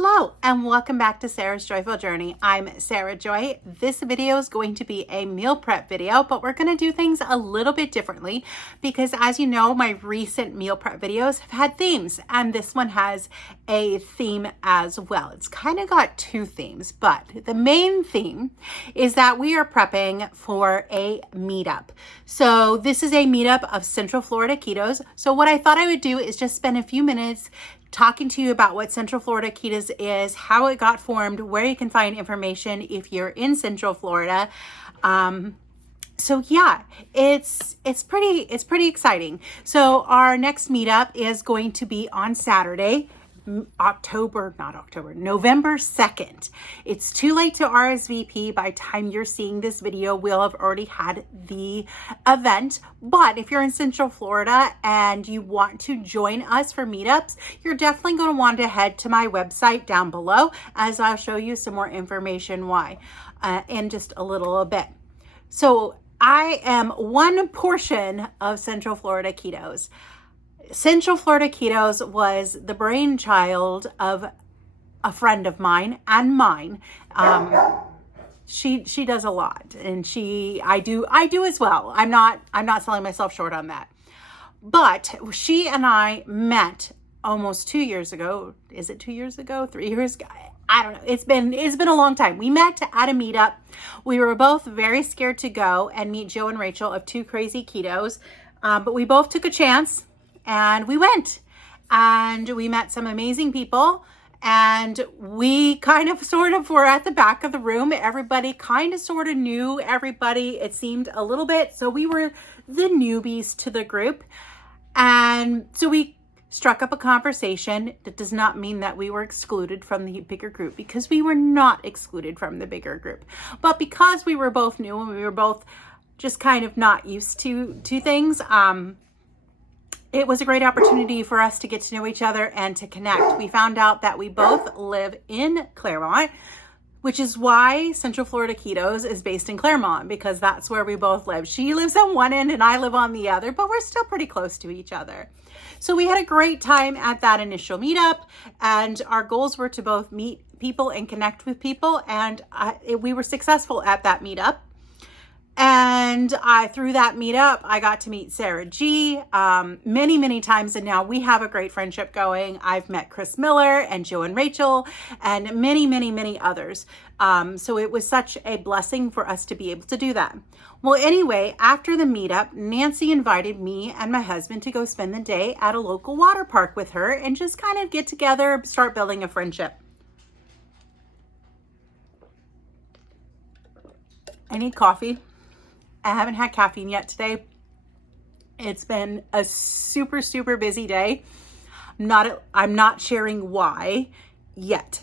Hello and welcome back to Sarah's Joyful Journey. I'm Sarah Joy. This video is going to be a meal prep video, but we're going to do things a little bit differently because, as you know, my recent meal prep videos have had themes and this one has a theme as well. It's kind of got two themes, but the main theme is that we are prepping for a meetup. So this is a meetup of Central Florida Ketos. So what I thought I would do is just spend a few minutes talking to you about what Central Florida Ketos is, how it got formed, where you can find information if you're in Central Florida. So yeah, it's pretty exciting. So our next meetup is going to be on Saturday, November 2nd. It's too late to RSVP. By the time you're seeing this video, we'll have already had the event. But if you're in Central Florida and you want to join us for meetups, you're definitely going to want to head to my website down below, as I'll show you some more information why in just a little bit. So I am one portion of Central Florida Ketos. Central Florida Ketos was the brainchild of a friend of mine and mine. She does a lot, and I do as well. I'm not selling myself short on that. But she and I met almost 2 years ago. Is it 2 years ago? 3 years ago? I don't know. It's been a long time. We met at a meetup. We were both very scared to go and meet Joe and Rachel of Two Crazy Ketos, but we both took a chance. And we went and we met some amazing people, and we kind of sort of were at the back of the room. Everybody kind of sort of knew everybody, it seemed a little bit. So we were the newbies to the group. And so we struck up a conversation. That does not mean that we were excluded from the bigger group, because we were not excluded from the bigger group. But because we were both new and we were both just kind of not used to things, it was a great opportunity for us to get to know each other and to connect. We found out that we both live in Claremont, which is why Central Florida Ketos is based in Claremont, because that's where we both live. She lives on one end and I live on the other, but we're still pretty close to each other. So we had a great time at that initial meetup, and our goals were to both meet people and connect with people, and we were successful at that meetup. And through that meetup, I got to meet Sarah G many times, and now we have a great friendship going. I've met Chris Miller and Joe and Rachel and many others. So it was such a blessing for us to be able to do that. Well, anyway, after the meetup, Nancy invited me and my husband to go spend the day at a local water park with her and just kind of get together, start building a friendship. I need coffee. I haven't had caffeine yet today. It's been a super busy day. I'm not sharing why yet.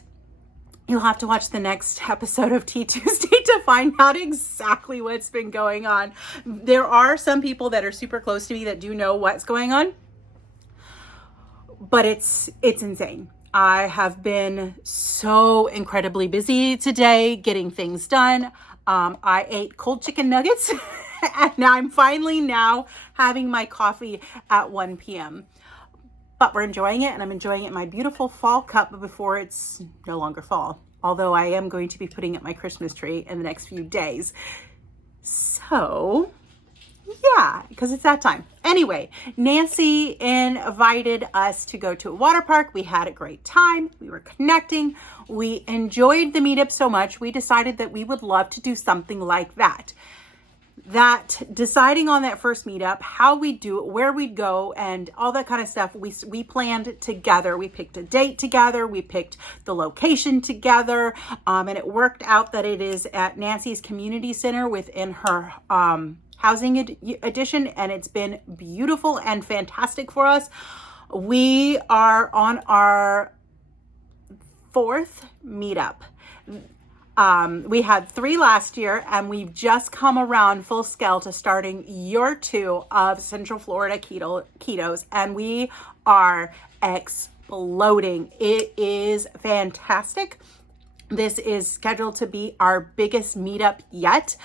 You'll have to watch the next episode of Tea Tuesday to find out exactly what's been going on. There are some people that are super close to me that do know what's going on, but it's insane. I have been so incredibly busy today getting things done. I ate cold chicken nuggets and I'm finally now having my coffee at 1 p.m. But we're enjoying it, and I'm enjoying it in my beautiful fall cup before it's no longer fall. Although I am going to be putting up my Christmas tree in the next few days. So yeah, because it's that time. Anyway, Nancy invited us to go to a water park. We had a great time. We were connecting. We enjoyed the meetup so much, we decided that we would love to do something like that. Deciding on that first meetup, how we do it, where we'd go, and all that kind of stuff, we planned together. We picked a date together. We picked the location together. And it worked out that it is at Nancy's community center within her housing addition, and it's been beautiful and fantastic for us. We are on our 4th meetup. We had 3 last year, and we've just come around full scale to starting year 2 of Central Florida Ketos, and we are exploding. It is fantastic. This is scheduled to be our biggest meetup yet.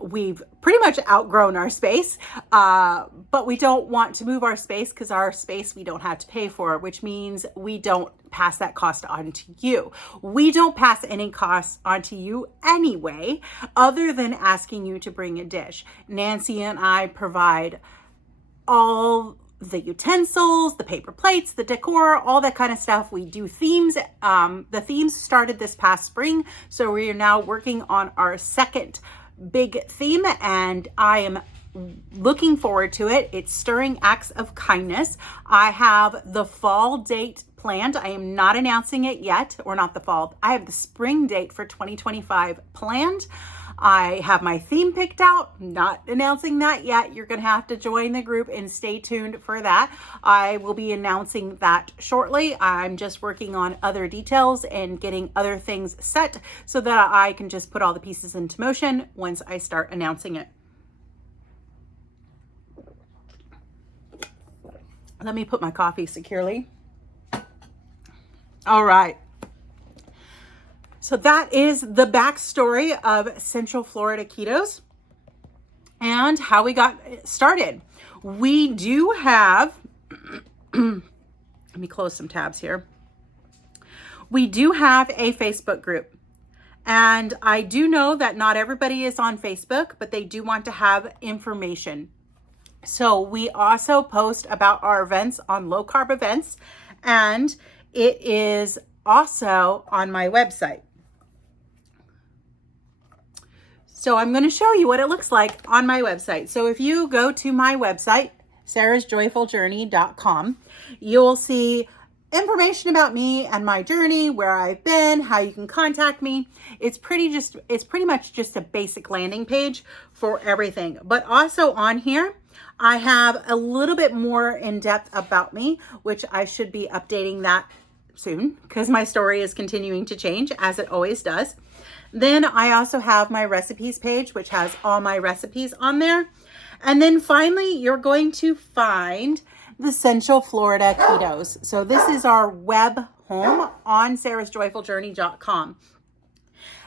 We've pretty much outgrown our space, but we don't want to move our space because our space we don't have to pay for, which means we don't pass that cost on to you. We don't pass any costs on to you anyway, other than asking you to bring a dish. Nancy and I provide all the utensils, the paper plates, the decor, all that kind of stuff. We do themes. The themes started this past spring, so we are now working on our second big theme, and I am looking forward to it. It's Stirring Acts of Kindness. I have the fall date planned. I am not announcing it yet, or not the fall. I have the spring date for 2025 planned. I have my theme picked out, not announcing that yet. You're going to have to join the group and stay tuned for that. I will be announcing that shortly. I'm just working on other details and getting other things set so that I can just put all the pieces into motion once I start announcing it. Let me put my coffee securely. All right. So that is the backstory of Central Florida Ketos and how we got started. We do have, let me close some tabs here. We do have a Facebook group. And I do know that not everybody is on Facebook, but they do want to have information. So we also post about our events on low carb events, and it is also on my website. So I'm going to show you what it looks like on my website. So if you go to my website, sarahsjoyfuljourney.com, you'll see information about me and my journey, where I've been, how you can contact me. It's pretty much just a basic landing page for everything. But also on here, I have a little bit more in depth about me, which I should be updating that soon because my story is continuing to change as it always does. Then I also have my recipes page, which has all my recipes on there. And then finally, you're going to find the Central Florida Ketos. So this is our web home on sarahsjoyfuljourney.com.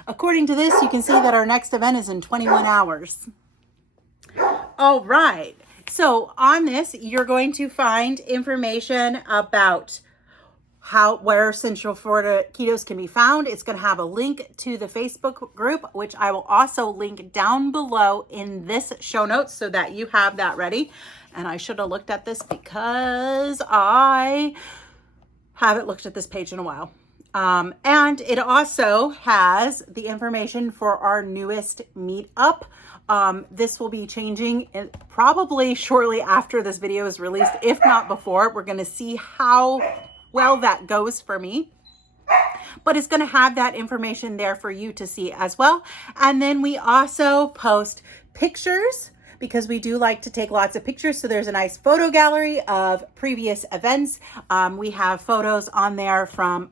According to this, you can see that our next event is in 21 hours. All right. So on this, you're going to find information about where Central Florida Ketos can be found. It's going to have a link to the Facebook group, which I will also link down below in this show notes so that you have that ready. And I should have looked at this because I haven't looked at this page in a while. And it also has the information for our newest meetup. This will be changing probably shortly after this video is released, if not before. We're going to see how well that goes for me, but it's going to have that information there for you to see as well. And then we also post pictures because we do like to take lots of pictures. So there's a nice photo gallery of previous events. We have photos on there from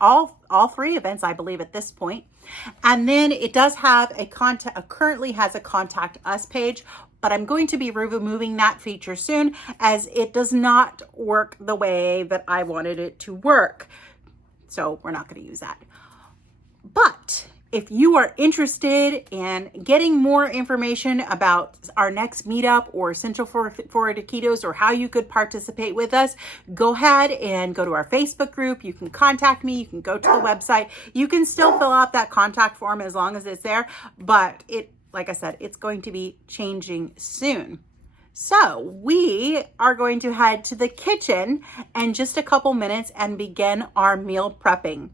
all three events, I believe, at this point. And then it does have currently has a contact us page, but I'm going to be removing that feature soon as it does not work the way that I wanted it to work. So we're not going to use that. But if you are interested in getting more information about our next meetup or Central Florida Ketos or how you could participate with us, go ahead and go to our Facebook group. You can contact me. You can go to the website. You can still fill out that contact form as long as it's there. But like I said, it's going to be changing soon. So we are going to head to the kitchen in just a couple minutes and begin our meal prepping.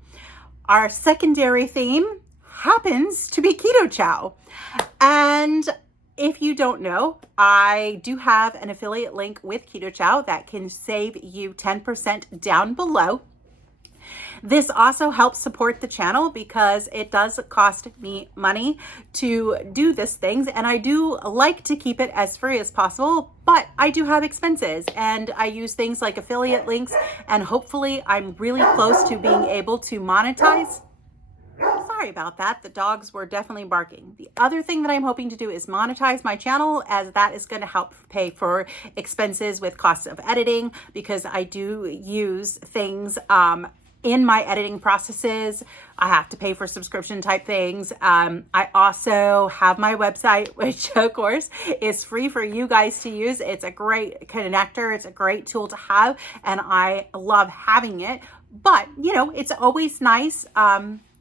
Our secondary theme happens to be Keto Chow. And if you don't know, I do have an affiliate link with Keto Chow that can save you 10% down below. This also helps support the channel because it does cost me money to do these things, and I do like to keep it as free as possible, but I do have expenses and I use things like affiliate links, and hopefully I'm really close to being able to monetize. Sorry about that. The dogs were definitely barking. The other thing that I'm hoping to do is monetize my channel, as that is going to help pay for expenses with costs of editing, because I do use things in my editing processes. I have to pay for subscription type things. I also have my website, which of course is free for you guys to use. It's a great connector. It's a great tool to have, and I love having it. But, you know, it's always nice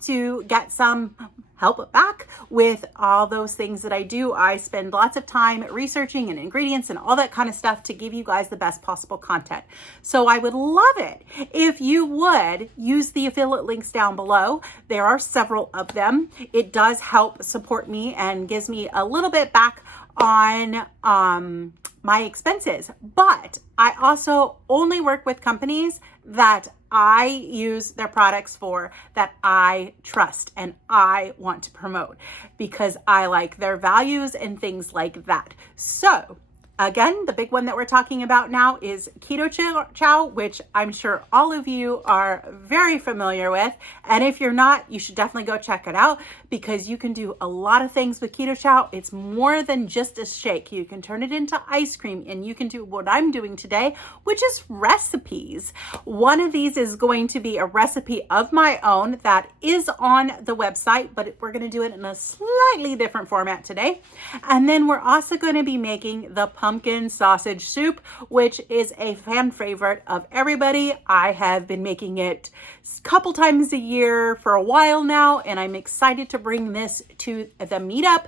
to get some help back with all those things that I do. I spend lots of time researching and ingredients and all that kind of stuff to give you guys the best possible content. So I would love it if you would use the affiliate links down below. There are several of them. It does help support me and gives me a little bit back on my expenses. But I also only work with companies that I use their products for, that I trust and I want to promote because I like their values and things like that. So again, the big one that we're talking about now is Keto Chow, which I'm sure all of you are very familiar with. And if you're not, you should definitely go check it out because you can do a lot of things with Keto Chow. It's more than just a shake. You can turn it into ice cream, and you can do what I'm doing today, which is recipes. One of these is going to be a recipe of my own that is on the website, but we're going to do it in a slightly different format today. And then we're also going to be making the pumpkin sausage soup, which is a fan favorite of everybody. I have been making it a couple times a year for a while now, and I'm excited to bring this to the meetup.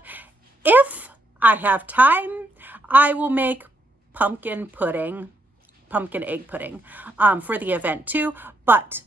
If I have time, I will make pumpkin egg pudding for the event too. But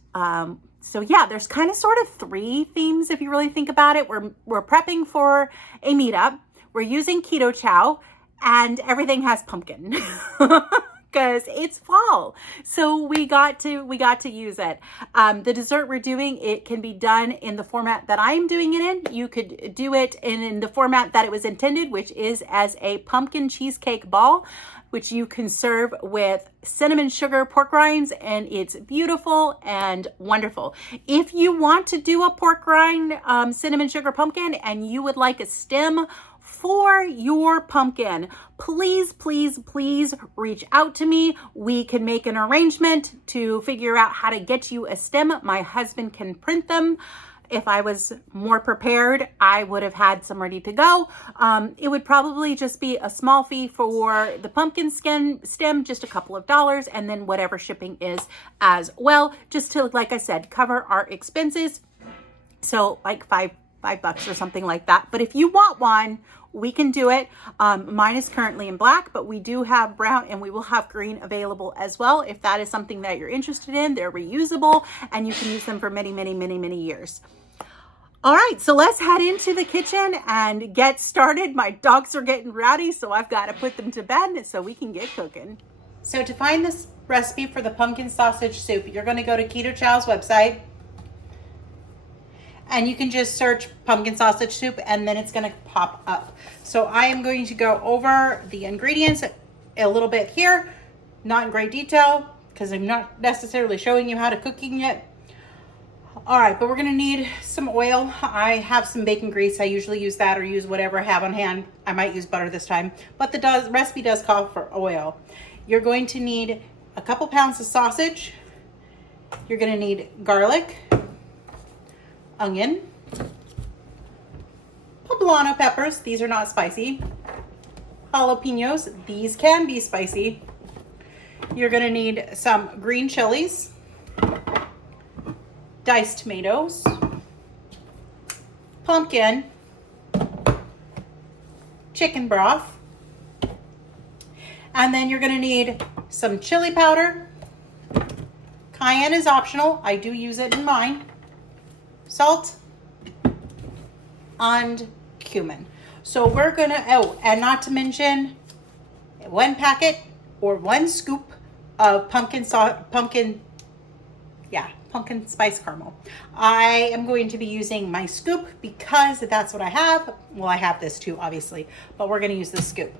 so yeah, there's kind of sort of three themes if you really think about it. We're prepping for a meetup. We're using Keto Chow, and everything has pumpkin because it's fall. So we got to use it. The dessert we're doing, it can be done in the format that I'm doing it in. You could do it in the format that it was intended, which is as a pumpkin cheesecake ball, which you can serve with cinnamon sugar pork rinds, and it's beautiful and wonderful. If you want to do a pork rind cinnamon sugar pumpkin and you would like a stem for your pumpkin, please reach out to me. We can make an arrangement to figure out how to get you a stem. My husband can print them. If I was more prepared, I would have had some ready to go. It would probably just be a small fee for the pumpkin stem, just a couple of dollars, and then whatever shipping is as well, just to, like I said, cover our expenses. So like $5 or something like that. But if you want one, we can do it. Mine is currently in black, but we do have brown and we will have green available as well. If that is something that you're interested in, they're reusable and you can use them for many years. All right, so let's head into the kitchen and get started. My dogs are getting rowdy, so I've got to put them to bed so we can get cooking. So to find this recipe for the pumpkin sausage soup, you're going to go to Keto Chow's website. And you can just search pumpkin sausage soup and then it's going to pop up. So I am going to go over the ingredients a little bit here, not in great detail because I'm not necessarily showing you how to cooking it. All right, but we're going to need some oil. I have some bacon grease. I usually use that or use whatever I have on hand. I might use butter this time, but the recipe does call for oil. You're going to need a couple pounds of sausage. You're going to need garlic, onion, poblano peppers, these are not spicy, jalapenos, these can be spicy. You're going to need some green chilies, diced tomatoes, pumpkin, chicken broth, and then you're going to need some chili powder. Cayenne is optional. I do use it in mine. Salt and cumin. So we're gonna, and not to mention 1 packet or 1 scoop of pumpkin spice caramel. I am going to be using my scoop because that's what I have. Well, I have this too, obviously, but we're going to use the scoop.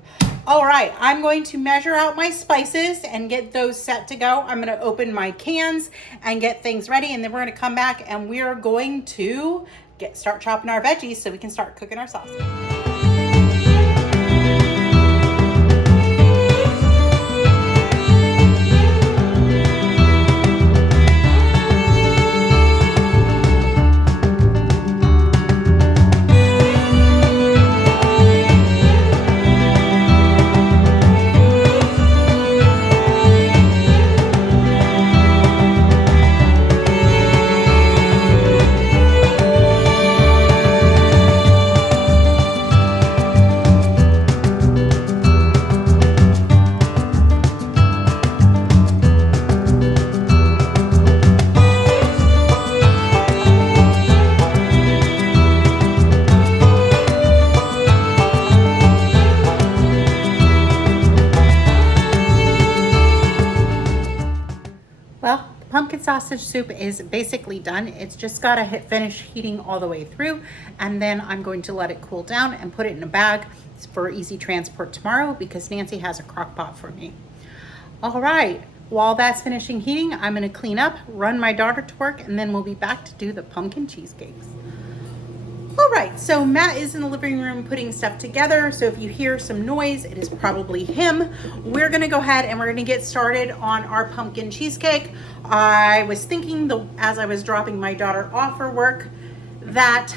All right, I'm going to measure out my spices and get those set to go. I'm going to open my cans and get things ready, and then we're going to come back and we are going to start chopping our veggies so we can start cooking our sausage. sausage soup is basically done. It's just got to finish heating all the way through, and then I'm going to let it cool down and put it in a bag for easy transport tomorrow because Nancy has a crock pot for me. All right, while that's finishing heating, I'm going to clean up, run my daughter to work, and then we'll be back to do the pumpkin cheesecakes. All right, so Matt is in the living room putting stuff together. So if you hear some noise, it is probably him. We're gonna go ahead and we're gonna get started on our pumpkin cheesecake. I was thinking as I was dropping my daughter off for work that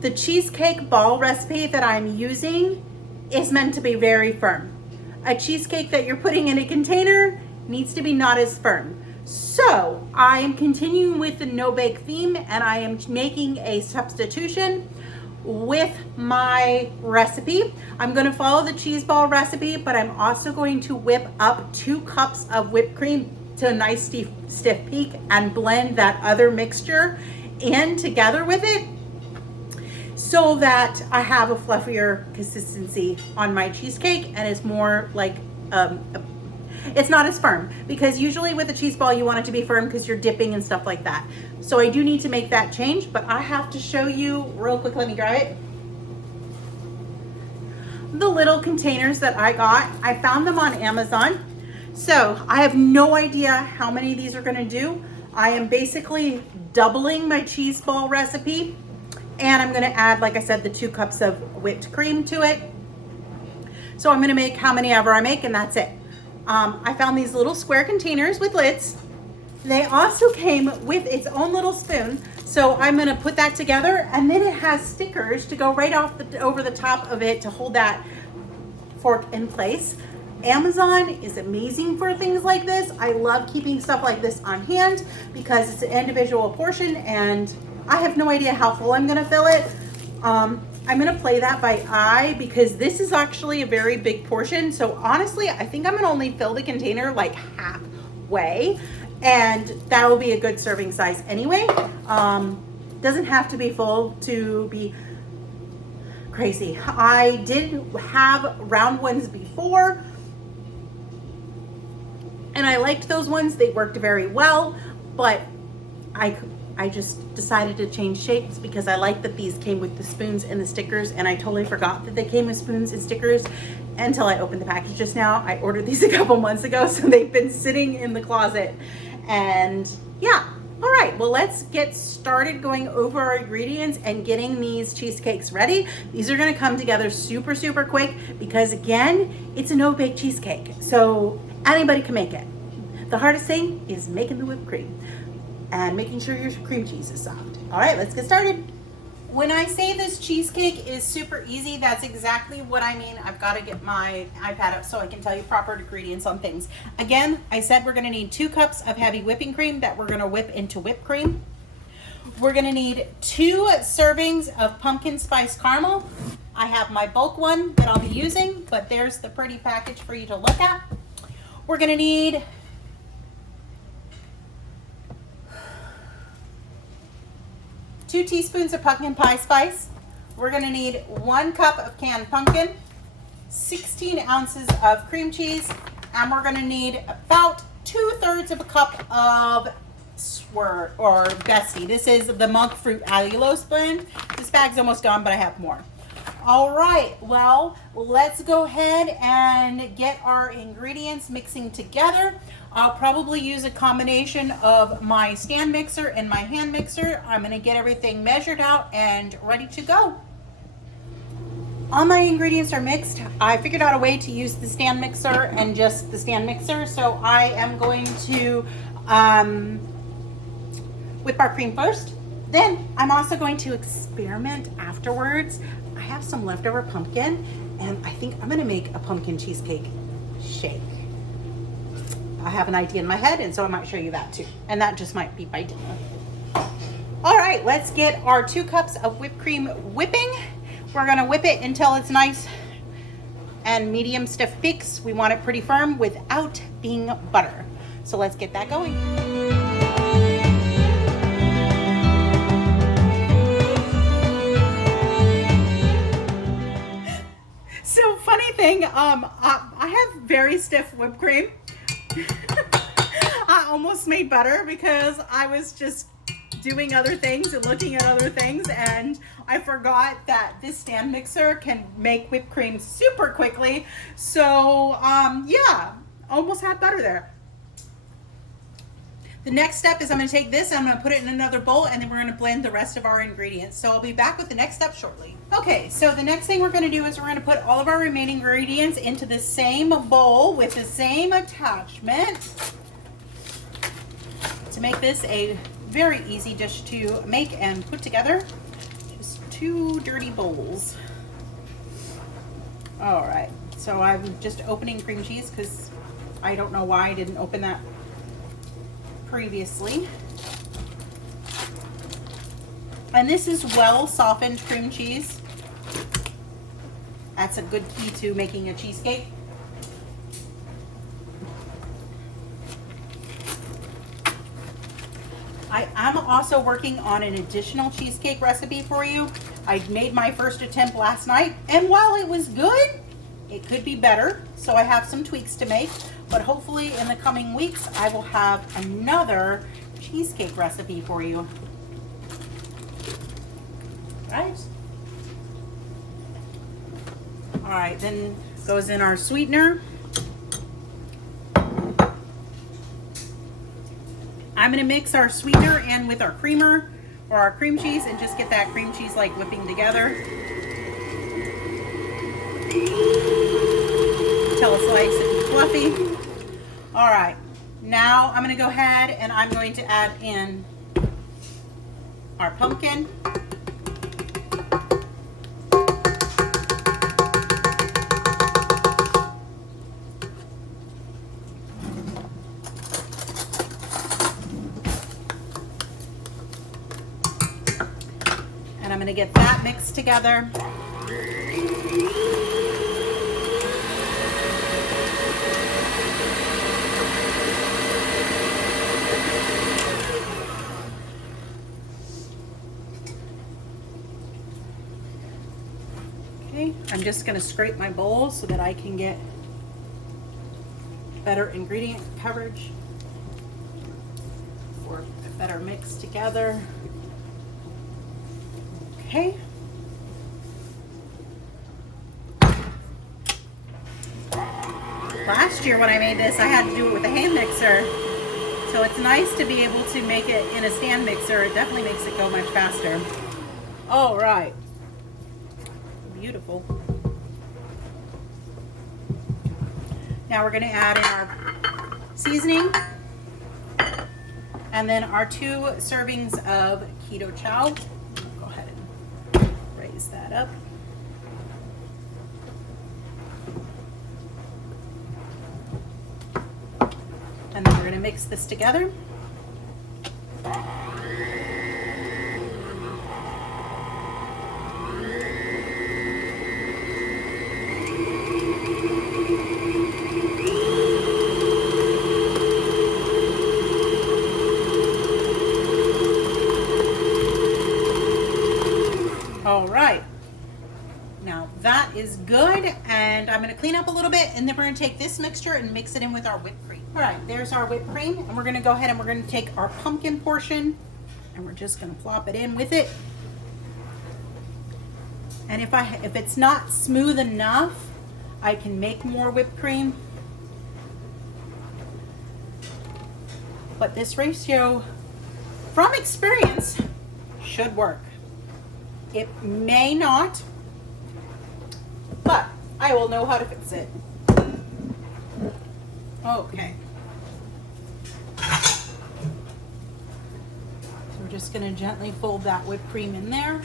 the cheesecake ball recipe that I'm using is meant to be very firm. A cheesecake that you're putting in a container needs to be not as firm. So I am continuing with the no bake theme, and I am making a substitution with my recipe. I'm going to follow the cheese ball recipe, but I'm also going to whip up 2 cups of whipped cream to a nice stiff peak and blend that other mixture in together with it so that I have a fluffier consistency on my cheesecake, and it's more like it's not as firm, because usually with a cheese ball you want it to be firm because you're dipping and stuff like that. So I do need to make that change, but I have to show you real quick. Let me grab it. The little containers that I got, I found them on Amazon. So I have no idea how many of these are going to do. I am basically doubling my cheese ball recipe, and I'm going to add, like I said, the 2 cups of whipped cream to it. So I'm going to make how many ever I make, and that's it. I found these little square containers with lids. They also came with its own little spoon. So I'm gonna put that together, and then it has stickers to go right over the top of it to hold that fork in place. Amazon is amazing for things like this. I love keeping stuff like this on hand because it's an individual portion, and I have no idea how full I'm gonna fill it. I'm gonna play that by eye because this is actually a very big portion. So honestly, I think I'm gonna only fill the container like halfway, and that will be a good serving size anyway. Doesn't have to be full to be crazy. I did have round ones before, and I liked those ones. They worked very well, but I just decided to change shapes because I like that these came with the spoons and the stickers, and I totally forgot that they came with spoons and stickers until I opened the package just now. I ordered these a couple months ago, so they've been sitting in the closet. And yeah, all right, well, let's get started going over our ingredients and getting these cheesecakes ready. These are gonna come together super, super quick because again, it's a no-bake cheesecake, so anybody can make it. The hardest thing is making the whipped cream and making sure your cream cheese is soft. All right, let's get started. When I say this cheesecake is super easy, that's exactly what I mean. I've got to get my iPad up so I can tell you proper ingredients on things. Again, I said we're going to need 2 cups of heavy whipping cream that we're going to whip into whipped cream. We're going to need 2 servings of pumpkin spice caramel. I have my bulk one that I'll be using, but there's the pretty package for you to look at. We're going to need 2 teaspoons of pumpkin pie spice. We're gonna need 1 cup of canned pumpkin, 16 ounces of cream cheese, and we're gonna need about 2/3 of a cup of Swerve or Bessie. This is the monk fruit allulose blend. This bag's almost gone, but I have more. All right, well, let's go ahead and get our ingredients mixing together. I'll probably use a combination of my stand mixer and my hand mixer. I'm gonna get everything measured out and ready to go. All my ingredients are mixed. I figured out a way to use the stand mixer and just the stand mixer. So I am going to whip our cream first. Then I'm also going to experiment afterwards. I have some leftover pumpkin, and I think I'm gonna make a pumpkin cheesecake shake. I have an idea in my head, and so I might show you that too. And that just might be by dinner. All right, let's get our 2 cups of whipped cream whipping. We're gonna whip it until it's nice and medium stiff peaks. We want it pretty firm without being butter. So let's get that going. So funny thing, I have very stiff whipped cream. I almost made butter because I was just doing other things and looking at other things, and I forgot that this stand mixer can make whipped cream super quickly. So yeah, almost had butter there. The next step is I'm going to take this and I'm going to put it in another bowl, and then we're going to blend the rest of our ingredients. So I'll be back with the next step shortly. Okay, so the next thing we're going to do is we're going to put all of our remaining ingredients into the same bowl with the same attachment to make this a very easy dish to make and put together. Just 2 dirty bowls. All right, so I'm just opening cream cheese because I don't know why I didn't open that previously. And this is well softened cream cheese. That's a good key to making a cheesecake. I am also working on an additional cheesecake recipe for you. I made my first attempt last night, and while it was good, it could be better. So I have some tweaks to make, but hopefully in the coming weeks, I will have another cheesecake recipe for you. Right? All right, then goes in our sweetener. I'm gonna mix our sweetener in with our creamer or our cream cheese and just get that cream cheese like whipping together until it's nice and fluffy. All right, now I'm gonna go ahead and I'm going to add in our pumpkin. And I'm going to get that mixed together. Okay, I'm just going to scrape my bowl so that I can get better ingredient coverage or a better mix together. Okay. Last year when I made this, I had to do it with a hand mixer. So it's nice to be able to make it in a stand mixer. It definitely makes it go much faster. All right. Beautiful. Now we're going to add in our seasoning and then our 2 servings of keto chow. Raise that up. And then we're going to mix this together. All right, now that is good, and I'm going to clean up a little bit, and then we're going to take this mixture and mix it in with our whipped cream. All right, there's our whipped cream, and we're going to go ahead and we're going to take our pumpkin portion, and we're just going to plop it in with it. And if it's not smooth enough, I can make more whipped cream. But this ratio, from experience, should work. It may not, but I will know how to fix it. Okay. So we're just going to gently fold that whipped cream in there.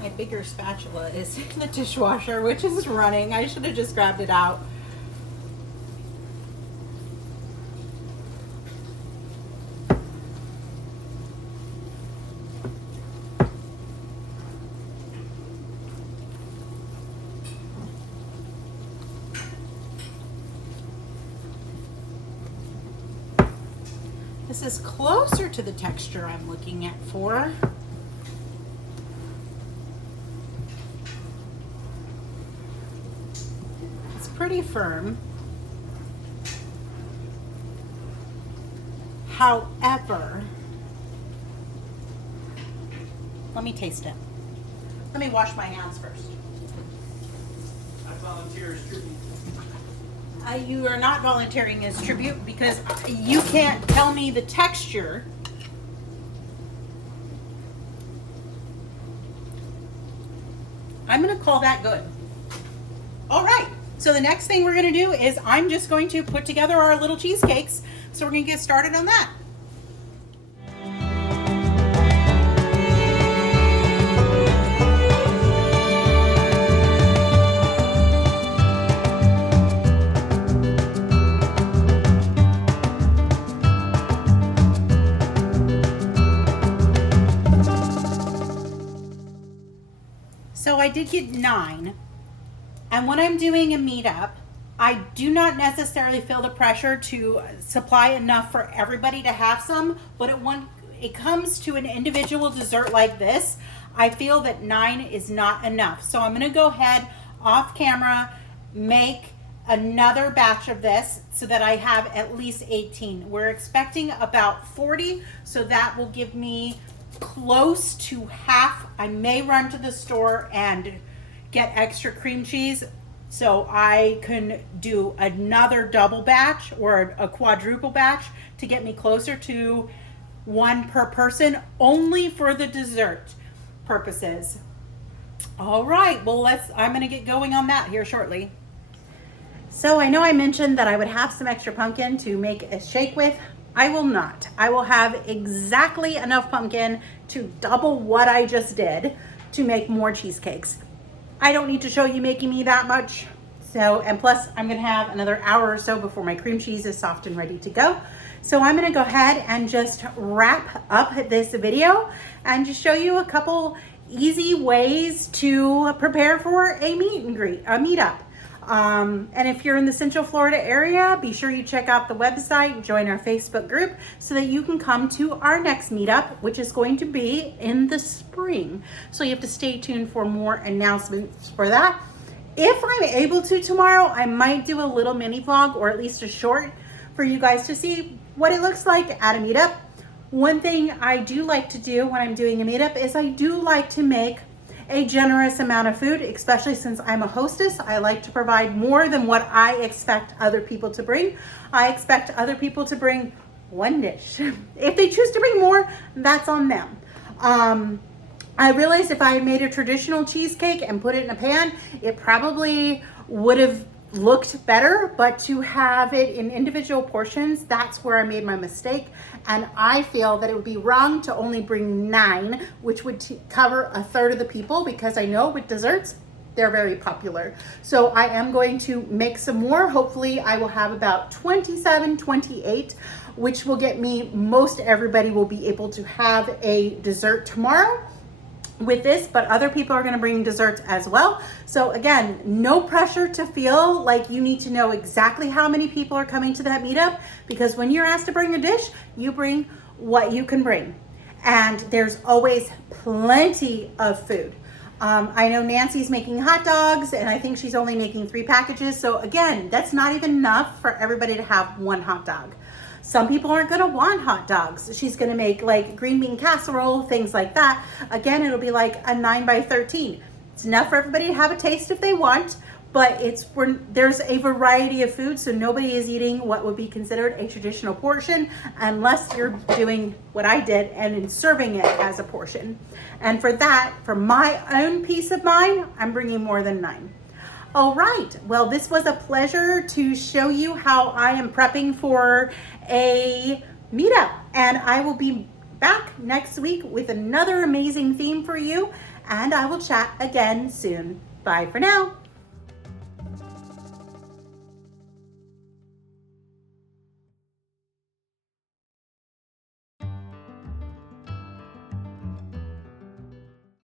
My bigger spatula is in the dishwasher, which is running. I should have just grabbed it out. This is closer to the texture I'm looking at for. It's pretty firm. However, let me taste it. Let me wash my hands first. I volunteer as tribute. You are not volunteering as tribute because you can't tell me the texture. I'm going to call that good. All right. So the next thing we're going to do is I'm just going to put together our little cheesecakes. So we're going to get started on that. So I did get 9, and when I'm doing a meetup, I do not necessarily feel the pressure to supply enough for everybody to have some, but when it comes to an individual dessert like this, I feel that 9 is not enough. So I'm gonna go ahead off camera, make another batch of this so that I have at least 18. We're expecting about 40, so that will give me close to half. I may run to the store and get extra cream cheese so I can do another double batch or a quadruple batch to get me closer to 1 per person, only for the dessert purposes. All right, well, I'm gonna get going on that here shortly. So I know I mentioned that I would have some extra pumpkin to make a shake with. I will not. I will have exactly enough pumpkin to double what I just did to make more cheesecakes. I don't need to show you making me that much. So, and plus I'm gonna have another hour or so before my cream cheese is soft and ready to go. So I'm gonna go ahead and just wrap up this video and just show you a couple easy ways to prepare for a meet and greet, a meetup. And if you're in the Central Florida area, be sure you check out the website, join our Facebook group so that you can come to our next meetup, which is going to be in the spring. So you have to stay tuned for more announcements for that. If I'm able to tomorrow, I might do a little mini vlog or at least a short for you guys to see what it looks like at a meetup. One thing I do like to do when I'm doing a meetup is I do like to make a generous amount of food, especially since I'm a hostess. I like to provide more than what I expect other people to bring. I expect other people to bring 1 dish. If they choose to bring more, that's on them. I realized if I had made a traditional cheesecake and put it in a pan, it probably would have looked better, but to have it in individual portions, that's where I made my mistake. And I feel that it would be wrong to only bring 9, which would cover 1/3 of the people, because I know with desserts, they're very popular. So I am going to make some more. Hopefully I will have about 27, 28, which will get me, most everybody will be able to have a dessert tomorrow with this, but other people are going to bring desserts as well. So again, no pressure to feel like you need to know exactly how many people are coming to that meetup, because when you're asked to bring a dish, you bring what you can bring. And there's always plenty of food. I know Nancy's making hot dogs, and I think she's only making 3 packages. So again, that's not even enough for everybody to have 1 hot dog. Some people aren't gonna want hot dogs. She's gonna make like green bean casserole, things like that. Again, it'll be like a 9 by 13. It's enough for everybody to have a taste if they want, but there's a variety of food, so nobody is eating what would be considered a traditional portion unless you're doing what I did and serving it as a portion. And for that, for my own peace of mind, I'm bringing more than 9. All right, well, this was a pleasure to show you how I am prepping for a meetup, and I will be back next week with another amazing theme for you, and I will chat again soon. Bye for now.